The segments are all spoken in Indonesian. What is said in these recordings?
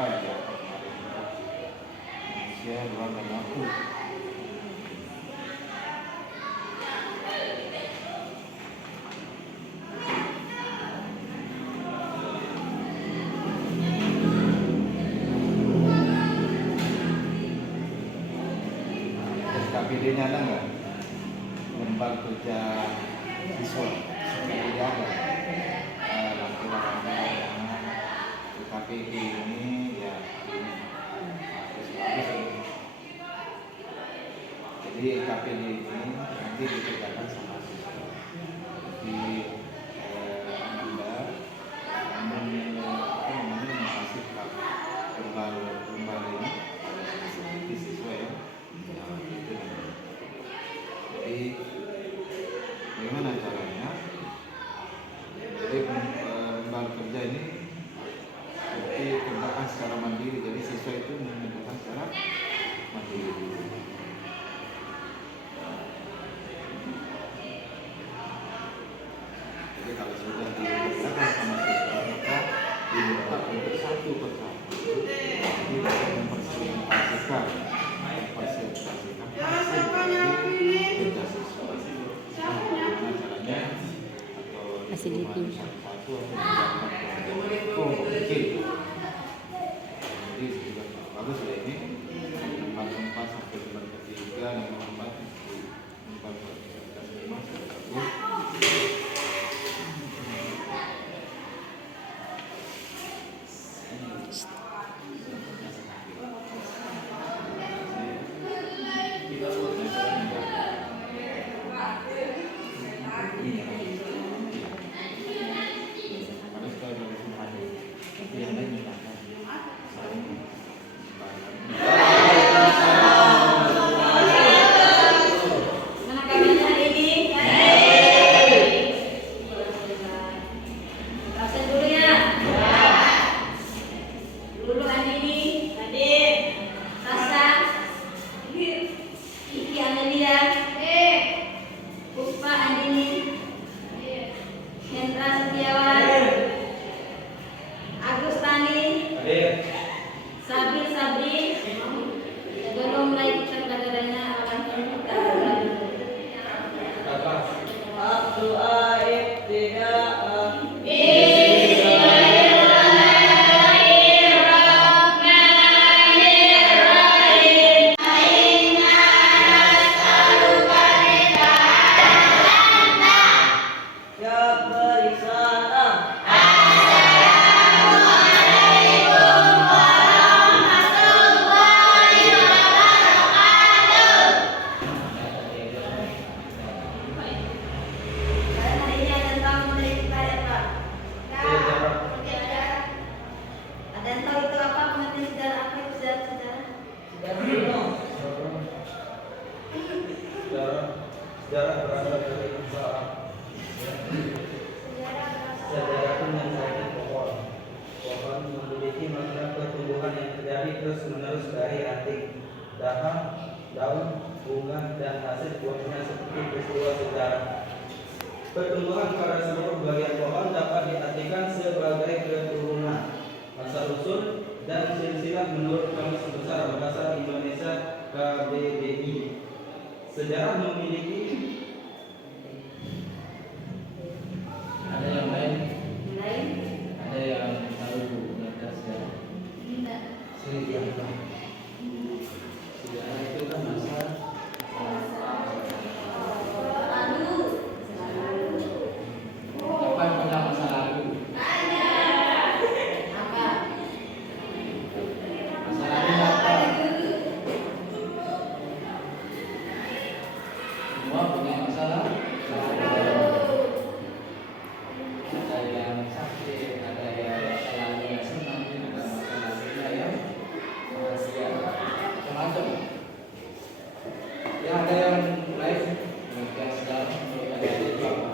apa ya kemarin Indonesia luar dan aku. SKPD-nya ada nggak? Lembar kerja siswa SKPD ada. Laki-laki KPD ini ya ini jadi KPD ini nanti dikerjakan sama siswa. Jadi Anda masih lembar ini di siswa ya. Jadi bagaimana caranya? Jadi lembar kerja ini dikerjakan secara mandiri. Jadi siswa itu mengerjakan secara mandiri. Jadi kalau sudah dikerjakan sama siswa maka diminta untuk satu persatu kita mempresentasikan hasil dari kerja siswa. Bagaimana caranya? Atau satu kecil. Jadi juga bagus ya ini tempat 4 sampai bulan ketiga dan 4 Sejarah berasal dari usaha. Sejarah itu menjadi pohon. Pohon memiliki masa pertumbuhan yang terjadi terus menerus dari ranting, daun, bunga, dan hasil buahnya seperti peristiwa sejarah. Pertumbuhan pada seluruh bagian pohon dapat diartikan sebagai keturunan, asal usul, dan silsilah menurut Kamus Besar Bahasa Indonesia KBBI. Sejarah memiliki ada yang lain, ada yang tahu tentang sejarah. Sejarah itu kan masa apa punya masa lalu. Masa lalu apa? Semua punya masalah. Ada yang sakit, ada yang selalu senang, ada masalahnya yang bahagia, macam-macam. Ya ada yang lain, yang sedang ada itu apa?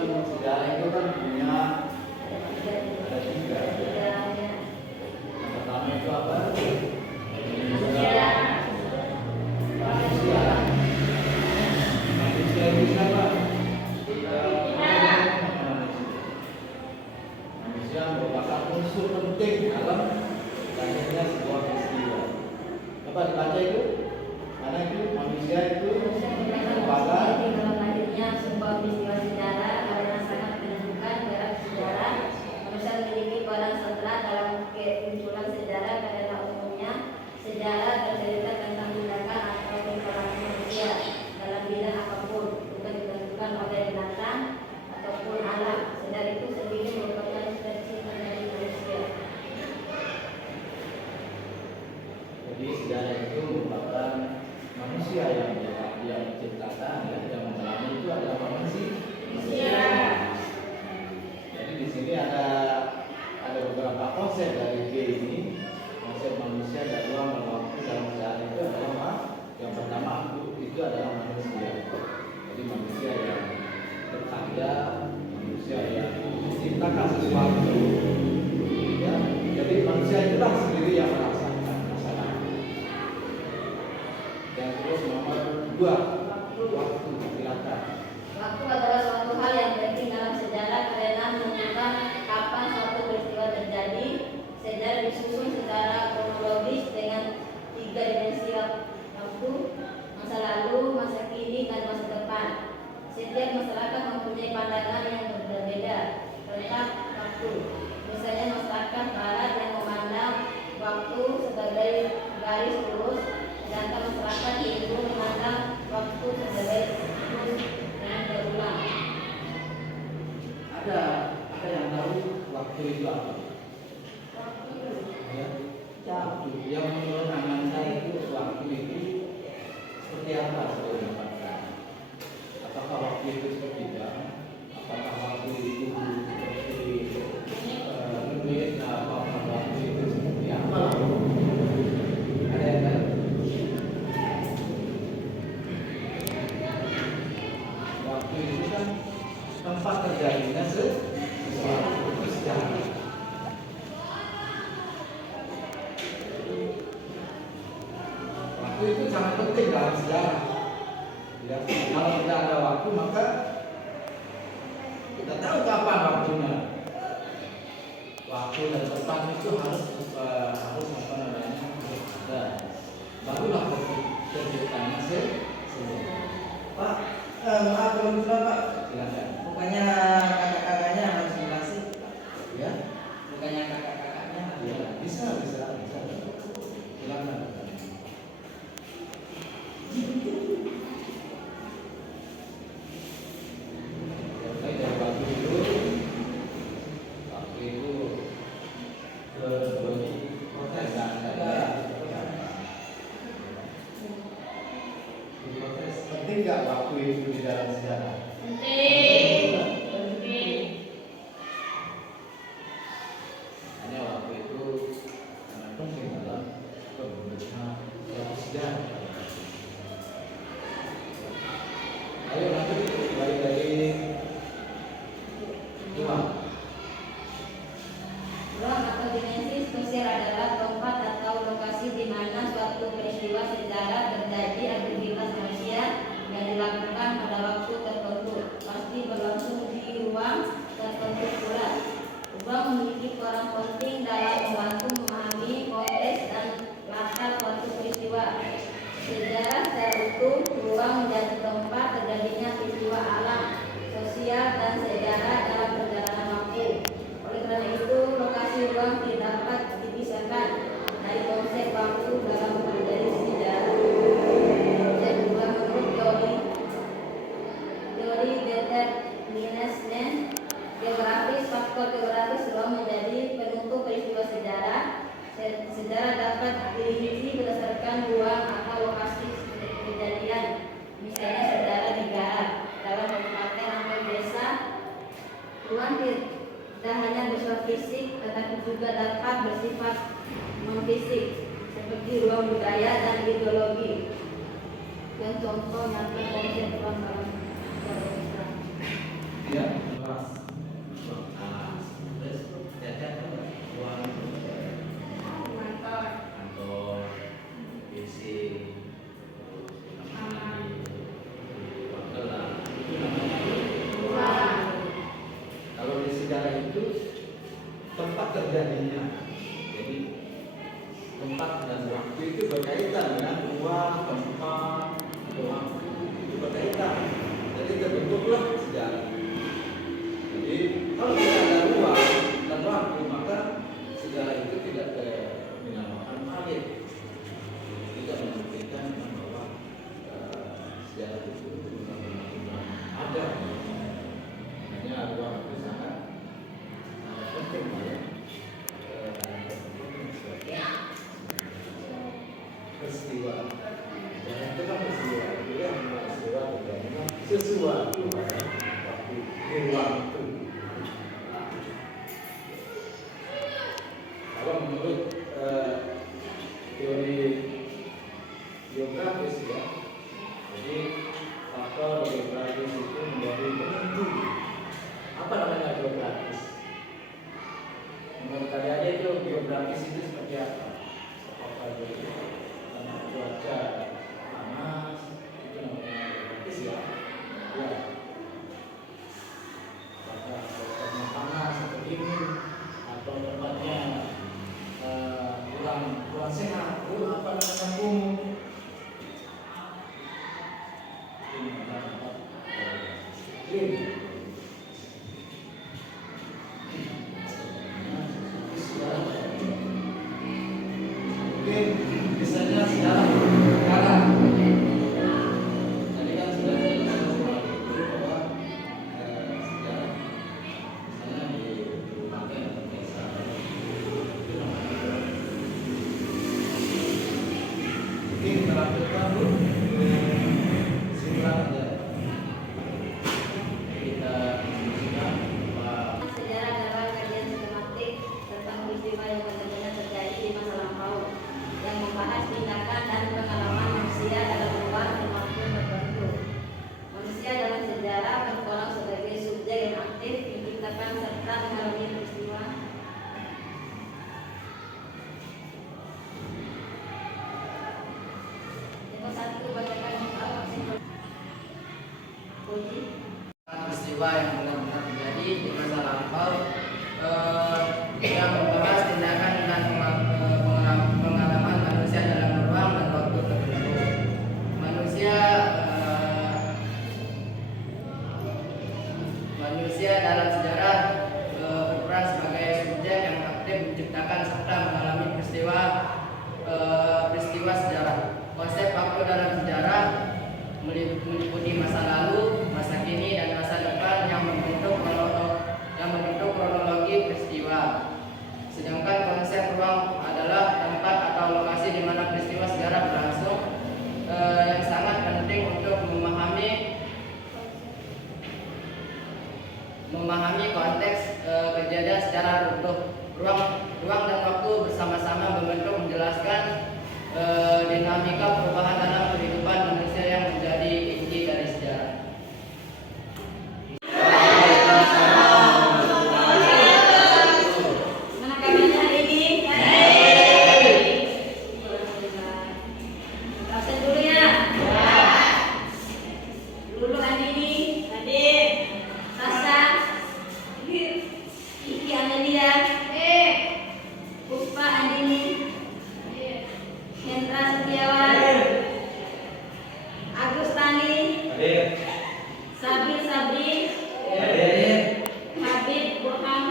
sejarah itu kan punya ada tiga. Yang pertama itu apa? Manusia. Manusia itu siapa? Manusia merupakan unsur penting dalam terjadinya sebuah peristiwa. Coba dibaca itu. Karena itu manusia itu merupakan sebuah peristiwa sejarah karena sangat menentukan gerak sejarah. Manusia memiliki peran sentral dalam kemunculan sejarah karena umumnya sejarah bercerita tentang tindakan atau perilaku manusia dalam bidang apapun, bukan ditentukan oleh binatang ataupun alam. Sejarah itu sendiri merupakan cita dari manusia. Jadi sejarah itu merupakan manusia yang menciptakan, yang mengalami itu adalah manusia. Jadi di sini ada beberapa konsep dari G ini. Konsep manusia dan ruang dan waktu dalam sejarah itu adalah yang pertama itu adalah manusia. Jadi manusia yang berkarya, manusia yang menciptakan sesuatu. Ya, jadi manusia itulah sendiri yang merasakan masalah. Yang terus nomor 2, waktu. Silakan. Waktu adalah suatu hal yang penting dalam sejarah karena menentukan kapan suatu peristiwa terjadi. Sejarah disusun secara kronologis dengan 3 dimensi waktu: masa lalu, masa kini, dan masa depan. Setiap masyarakat mempunyai pandangan yang berbeda tentang waktu. Misalnya masyarakat Barat yang memandang waktu sebagai garis lurus, sedangkan masyarakat Hindu memandang waktu sebagai siklus yang berulang. Ada yang tahu waktu itu apa? Ya, waktu. Yang menurut Anda itu waktu itu seperti apa sebenarnya? Apakah waktu itu seperti jam? Apakah waktu itu seperti menit? Apakah waktu itu seperti apa? Ada yang tahu? Waktu itu kan tempat terjadinya sesuatu sejarah. Waktu itu sangat penting dalam sejarah. Ya, kalau tidak ada waktu maka kita tahu kapan waktunya. Waktu dan tempat itu harus apa namanya ada. Barulah terciptanya sesuatu. Pak, maaf belum jelas Pak. Silakan. Bukannya kakak-kakaknya harus jelasin? Ya, Bukannya kakak-kakaknya harus ya bisa. Silakan. Mulai dari waktu itu penting nggak waktu itu di dalam sejarah? Hanya waktu itu sangat penting dalam pembentukan sejarah. Ayo nanti balik dari ruang. Ruang atau dimensi spasial adalah tempat atau lokasi di mana suatu peristiwa sejarah terjadi. Aktivitas manusia yang dilakukan pada waktu tertentu pasti berlangsung di ruang tertentu pula. Ruang memiliki peran penting dalam membantu memahami konteks dan latar suatu peristiwa sejarah secara utuh. Ruang menjadi tempat terjadinya peristiwa alam, sosial, dan sejarah dalam perjalanan waktu. Oleh karena itu, lokasi ruang tidak dapat dipisahkan dari konsep waktu dalam mempelajari sejarah. Yang kedua, menurut teori determinisme geografis, faktor geografis ruang menjadi penentu peristiwa sejarah. Sejarah dapat dirinci berdasarkan ruang atau lokasi kejadian. Misalnya sejarah negara dalam kabupaten atau desa. Ruang tidak hanya bersifat fisik, tetapi juga dapat bersifat non-fisik, seperti ruang budaya dan ideologi. Dan contoh nyata konsep ruang dalam sejarah Islam. Ya. tempat dan waktu itu berkaitan dengan ruang, tempat, waktu itu berkaitan. Jadi terbentuklah sejarah. Jadi kalau tidak ada ruang dan waktu, maka sejarah itu tidak dinamakan valid. Tidak membuktikan bahwa sejarah itu benar-benar ada. Hanya ruang itu sangat penting ya. Peristiwa. Jangan itu kan peristiwa. Itu kan peristiwa bukan sesuatu pada waktu ruang itu. Kalau menurut teori geografis ya, jadi faktor geografis itu menjadi penentu. Apa namanya geografis? Menurut kalian itu geografis itu seperti apa? Apakah itu karena cuaca panas itu namanya geografis ya? Ya. Apakah cuacanya panas atau dingin atau tempatnya kurang sehat? Itu apa namanya kumuh? Ini namanya iklim. Misalnya sejarah negara. Tadi kan sudah dijelaskan bahwa sejarah misalnya di berbagai desa itu namanya. Mungkin kita lanjutkan dulu kesimpulan aja. Kita diskusikan bahwa Sejarah adalah kajian sistematik tentang peristiwa yang benar-benar terjadi di masa lampau, yang membahas tindakan dan pengalaman manusia dalam ruang dan waktu tertentu. Manusia dalam sejarah tergolong sebagai subjek yang aktif menciptakan serta mengalami peristiwa. Yang satu bacakan Puji. Peristiwa yang benar-benar terjadi di masa lampau yang membahas tindakan dan pengalaman manusia dalam ruang dan waktu tertentu. Manusia dalam sejarah berperan sebagai subjek yang aktif menciptakan serta mengalami peristiwa sejarah. Konsep waktu dalam sejarah meliputi masa lalu, masa kini, dan masa depan yang membentuk kronologi peristiwa. Sedangkan konsep ruang adalah tempat atau lokasi di mana peristiwa sejarah berlangsung, yang sangat penting untuk memahami konteks kejadian secara utuh. Ruang dan waktu bersama-sama membentuk menjelaskan dinamika perubahan dalam kehidupan manusia yang menjadi inti dari sejarah. Mana kabarnya hari ini? Absen dulu ya. Lulu Andini. Hadir. Sasa. Kiki Amelia. Puspa Andini. Hendra Setiawan. Agus Tani. Sabri Sabri. Habib Burhan.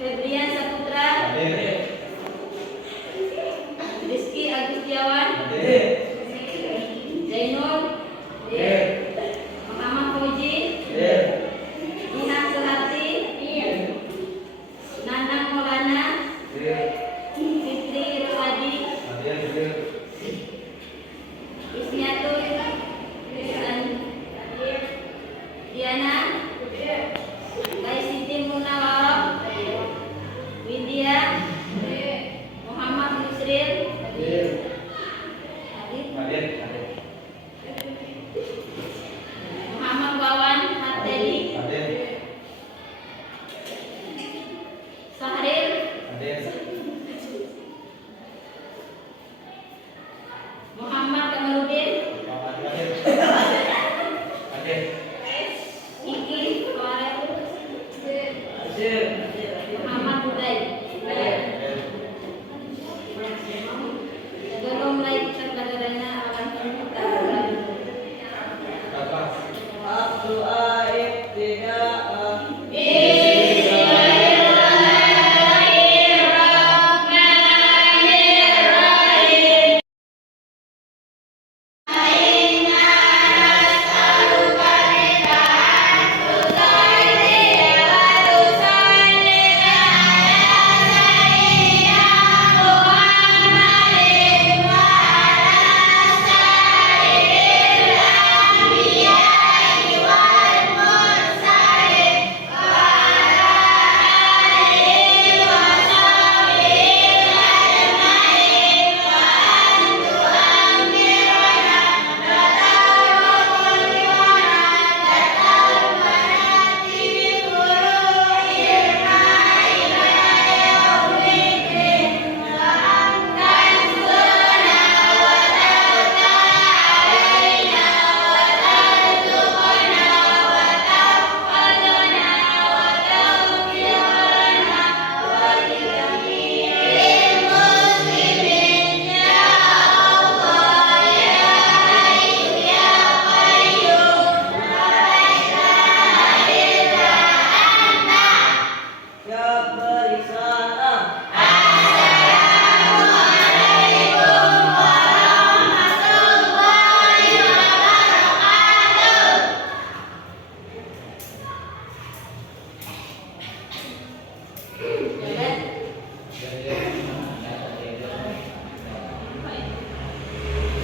Febrian Saputra. Rizky Agustiawan. Zainul. Muhammad Fauzi. Ihan Suhati. Nanang Maulana. Fitri Rosadi. Ismiatul Diana. Laisiti Munawar. Widya. Muhammad Yusril. Hadir. Muhammad Wawan Hateli. Sahril. Muhammad Kamarudin. Iki Farel. Muhammad Budai. Doa ibtida'a. Ya Barisalam.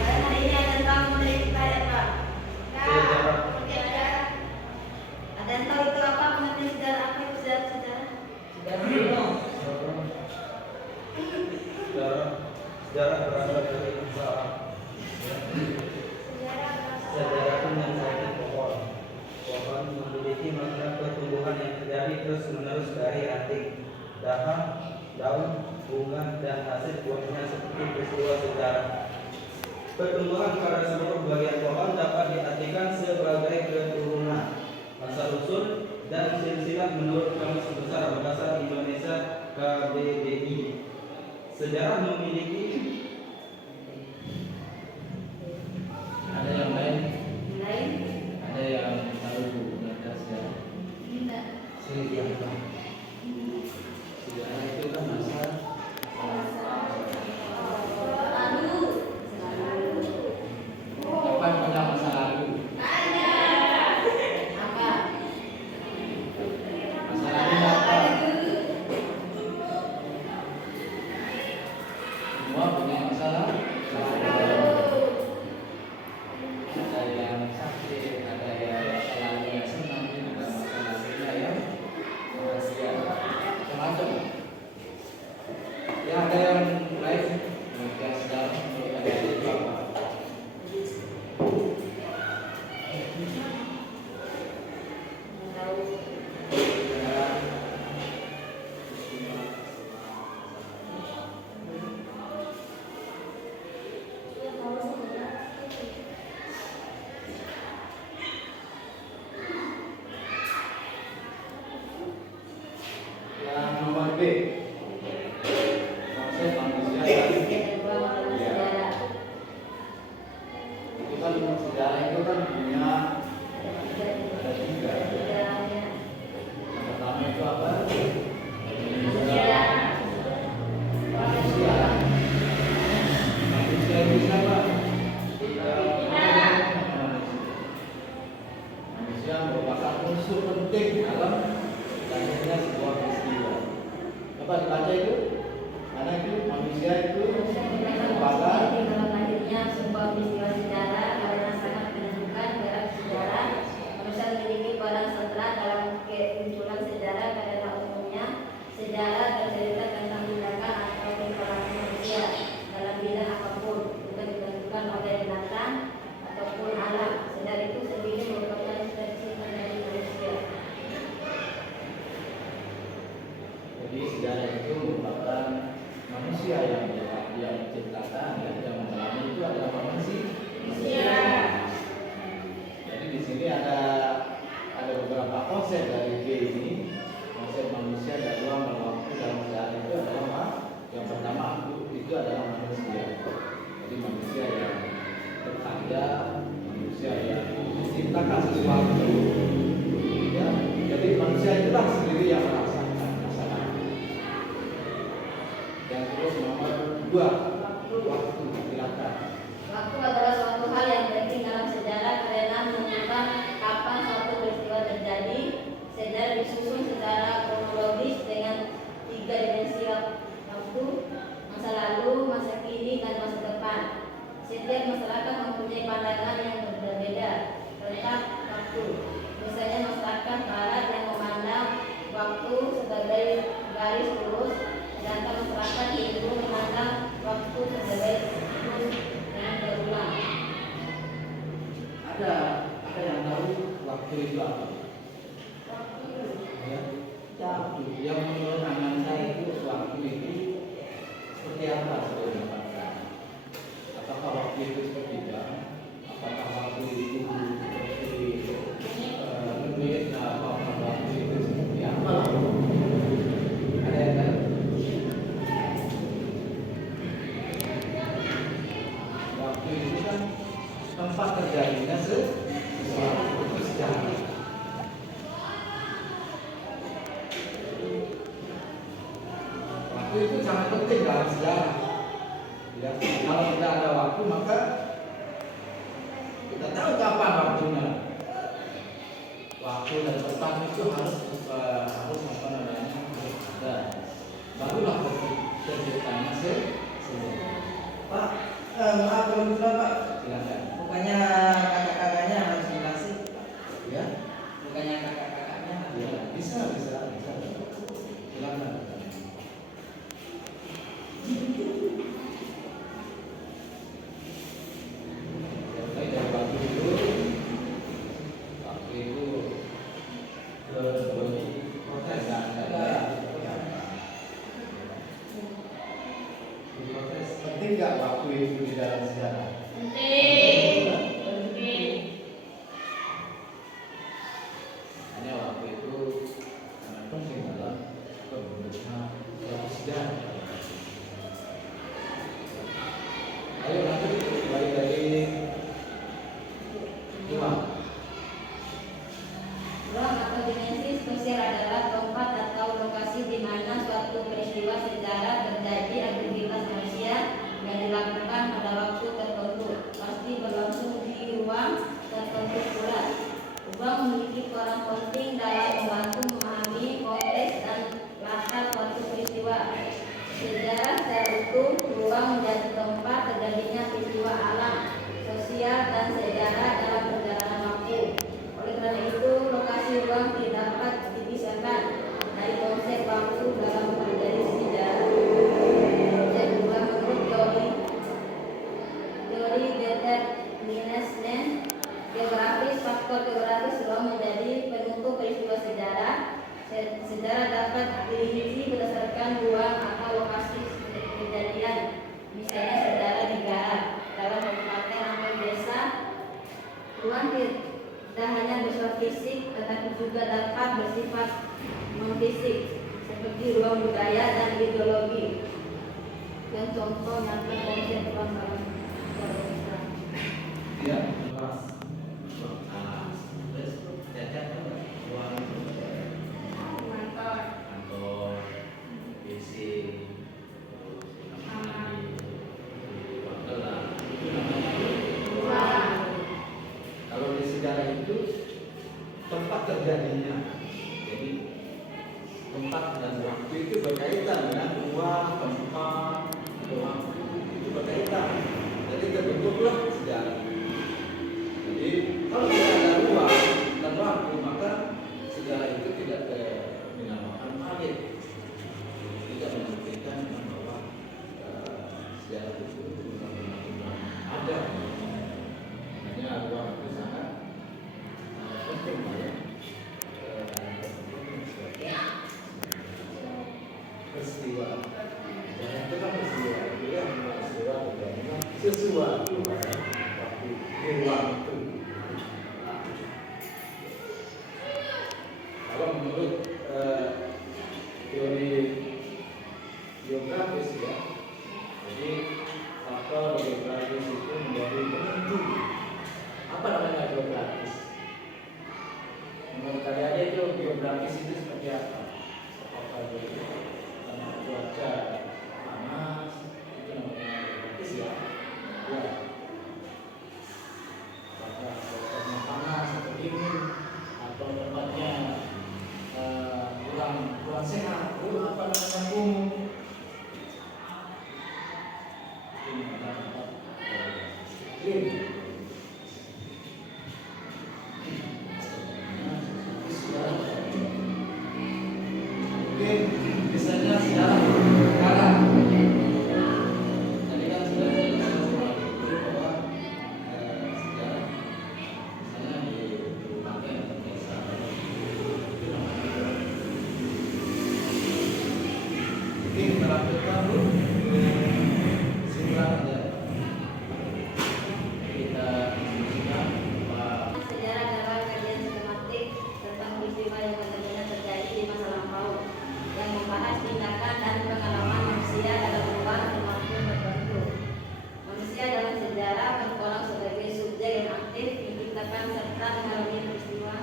Kalian hari ini ada yang tahu mengenai kita ya Pak? Sejarah. Ada yang tahu itu apa mengenai sejarah apa itu sejarah? Sejarah berasal dari bahasa Arab. Sejarah itu menceritakan pohon. Pohon memiliki makna pertumbuhan yang terjadi terus menerus dari antik. Daun, bunga, dan hasil buahnya seperti peristiwa sejarah. Pertumbuhan pada seluruh bagian pohon dapat diartikan sebagai keturunan, asal usul, dan silsilah menurut Kamus Besar Bahasa Indonesia KBBI. Sejarah memiliki Ada yang lain? Lain? Ada yang tahu tentang sejarah? Tidak. Sejarah. Sejarah itu kan masa Lalu. apa yang punya masa lalu? Apa? Masa lalu apa? Semua punya masalah. Ada yang sakit, ada yang masa lalunya senang, ada masa lalunya yang bahagia, macam-macam. Ya ada yang lain yang sejarah menurut ada itu apa? Yang nomor B, konsep manusia dan Sejarah. itu kan sejarah itu kan punya ada tiga. Sejarahnya. Yang pertama itu apa? Manusia. Manusia. Manusia itu siapa? Manusia merupakan unsur penting dalam lahirnya sebuah peristiwa. Coba dibaca itu. Karena itu manusia itu merupakan dalam lahirnya sebuah peristiwa sejarah karena sangat menentukan gerak sejarah. Manusia memiliki peran sentral dalam kemunculan sejarah karena umumnya sejarah bercerita tentang tindakan atau perilaku manusia dalam bidang apapun, bukan ditentukan oleh binatang ataupun alam. Sejarah itu sendiri merupakan versi dari manusia. Jadi sejarah itu merupakan manusia yang diciptakan dan yang mengalami itu adalah manusia. Jadi di sini ada beberapa konsep dari G ini. Konsep manusia dan ruang dan waktu dalam sejarah itu adalah yang pertama itu adalah manusia. Jadi manusia yang berkarya, manusia yang menciptakan sesuatu yang merasakan masalah. Yang terus nomor 2, waktu. Silakan. Waktu adalah suatu hal yang penting dalam sejarah karena menentukan kapan suatu peristiwa terjadi. Sejarah disusun secara kronologis dengan 3 dimensi waktu: masa lalu, masa kini, dan masa depan. Setiap masyarakat mempunyai pandangan yang berbeda tentang waktu. Misalnya masyarakat Barat yang memandang waktu sebagai garis lurus, sedangkan masyarakat Hindu memandang waktu sebagai siklus yang berulang. Ada yang tahu waktu itu apa? Ya, waktu. Yang menurut Anda itu waktu itu seperti apa sebenarnya? Apakah waktu itu seperti jam? Apakah waktu itu seperti menit? Apakah waktu itu seperti apa? Ada yang tahu? Waktu itu kan tempat terjadinya sesuatu itu sejarah. Waktu itu sangat penting dalam sejarah. Ya, kalau tidak ada waktu maka kita tahu kapan waktunya. Waktu dan tempat itu harus apa namanya ada. Barulah terciptanya sejarah. Pak, maaf kalau gitu Pak. Silakan. Bukannya kakak-kakaknya harus jelasin? Ya, Bukannya kakak-kakaknya harus ya bisa. Silakan. Penting nggak waktu itu di dalam sejarah? Hanya waktu itu sangat penting dalam pembentukan suatu sejarah. Ayo lanjut balik dari ruang. Ruang atau dimensi spasial adalah tempat atau lokasi di mana suatu peristiwa sejarah terjadi aktivitas manusia yang dilakukan pada waktu tertentu, pasti berlangsung di ruang tertentu pula. Ruang memiliki peran penting dalam membantu memahami konteks dan latar suatu peristiwa sejarah secara utuh. Ruang menjadi tempat terjadinya peristiwa alam, sosial, dan sejarah dalam perjalanan waktu. Oleh karena itu, lokasi ruang tidak dapat dipisahkan dari konsep waktu dalam mempelajari sejarah. Yang kedua, menurut teori determinisme geografis, faktor geografis ruang menjadi penentu peristiwa sejarah. Sejarah dapat dirinci berdasarkan ruang atau lokasi kejadian. Misalnya sejarah negara dalam kabupaten atau desa. Ruang tidak hanya bersifat fisik, tetapi juga dapat bersifat non-fisik, seperti ruang budaya dan ideologi. Dan contoh yang konsep ruang dalam Islam. Ya, luas. Terus cacat ruang kantor, PC, ruang kelas. Itu namanya ruang. Kalau di sejarah itu tempat terjadinya. Jadi tempat dan waktu itu berkaitan dengan ruang, tempat, waktu itu berkaitan. Jadi terbentuklah sejarah. Jadi kalau tidak ada ruang dan waktu maka sejarah itu tidak dinamakan valid. Tidak membuktikan bahwa sejarah itu benar-benar ada. Hanya ruang itu sangat penting ya. Peristiwa. Jangan itu kan peristiwa itu ya, peristiwa itu sesuatu pada waktu di ruang itu. Kalau menurut teori geografis ya, jadi faktor geografis itu menjadi penentu. Apa namanya geografis? Menurut kalian itu geografis itu seperti apa? ditampilkan Bu. Silakan ya. Kita diskusikan Pak. Sejarah adalah kajian sistematik tentang peristiwa yang benar-benar terjadi di masa lampau yang membahas tindakan dan pengalaman manusia dalam ruang dan waktu tertentu. Manusia dalam sejarah tergolong sebagai subjek yang aktif menciptakan serta mengalami peristiwa.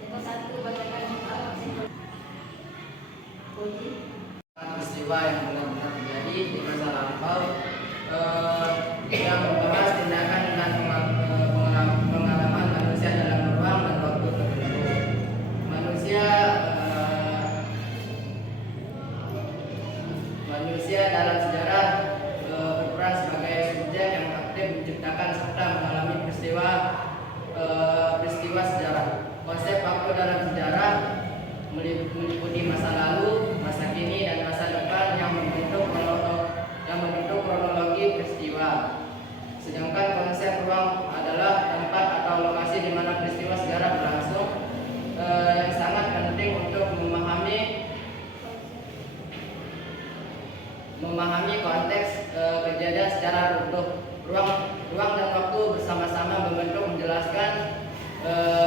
Yang satu bacakan Puji. Peristiwa yang benar-benar terjadi di masa lampau yang membahas tindakan dan pengalaman manusia dalam ruang dan waktu tertentu. Manusia dalam sejarah berperan sebagai subjek yang aktif menciptakan serta mengalami peristiwa sejarah. Konsep waktu dalam sejarah meliputi masa lalu, masa kini, dan masa depan yang membentuk kronologi peristiwa. Sedangkan konsep ruang adalah tempat atau lokasi di mana peristiwa sejarah berlangsung, yang sangat penting untuk memahami konteks kejadian secara utuh. Ruang dan waktu bersama-sama membentuk menjelaskan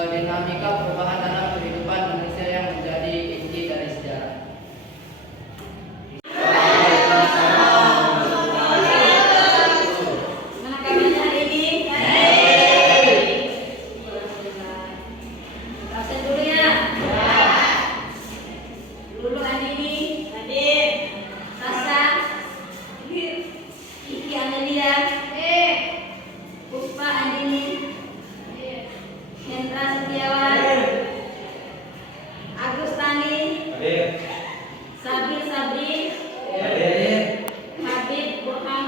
dinamika perubahan dalam kehidupan manusia yang menjadi inti dari sejarah. Mana kabarnya hari ini? Absen dulu ya. Lulu Andini. Sasa. Iki Anelia. Puspa Andini. Hendra Setiawan. Agus Tani. Sabri. Habib Burhan.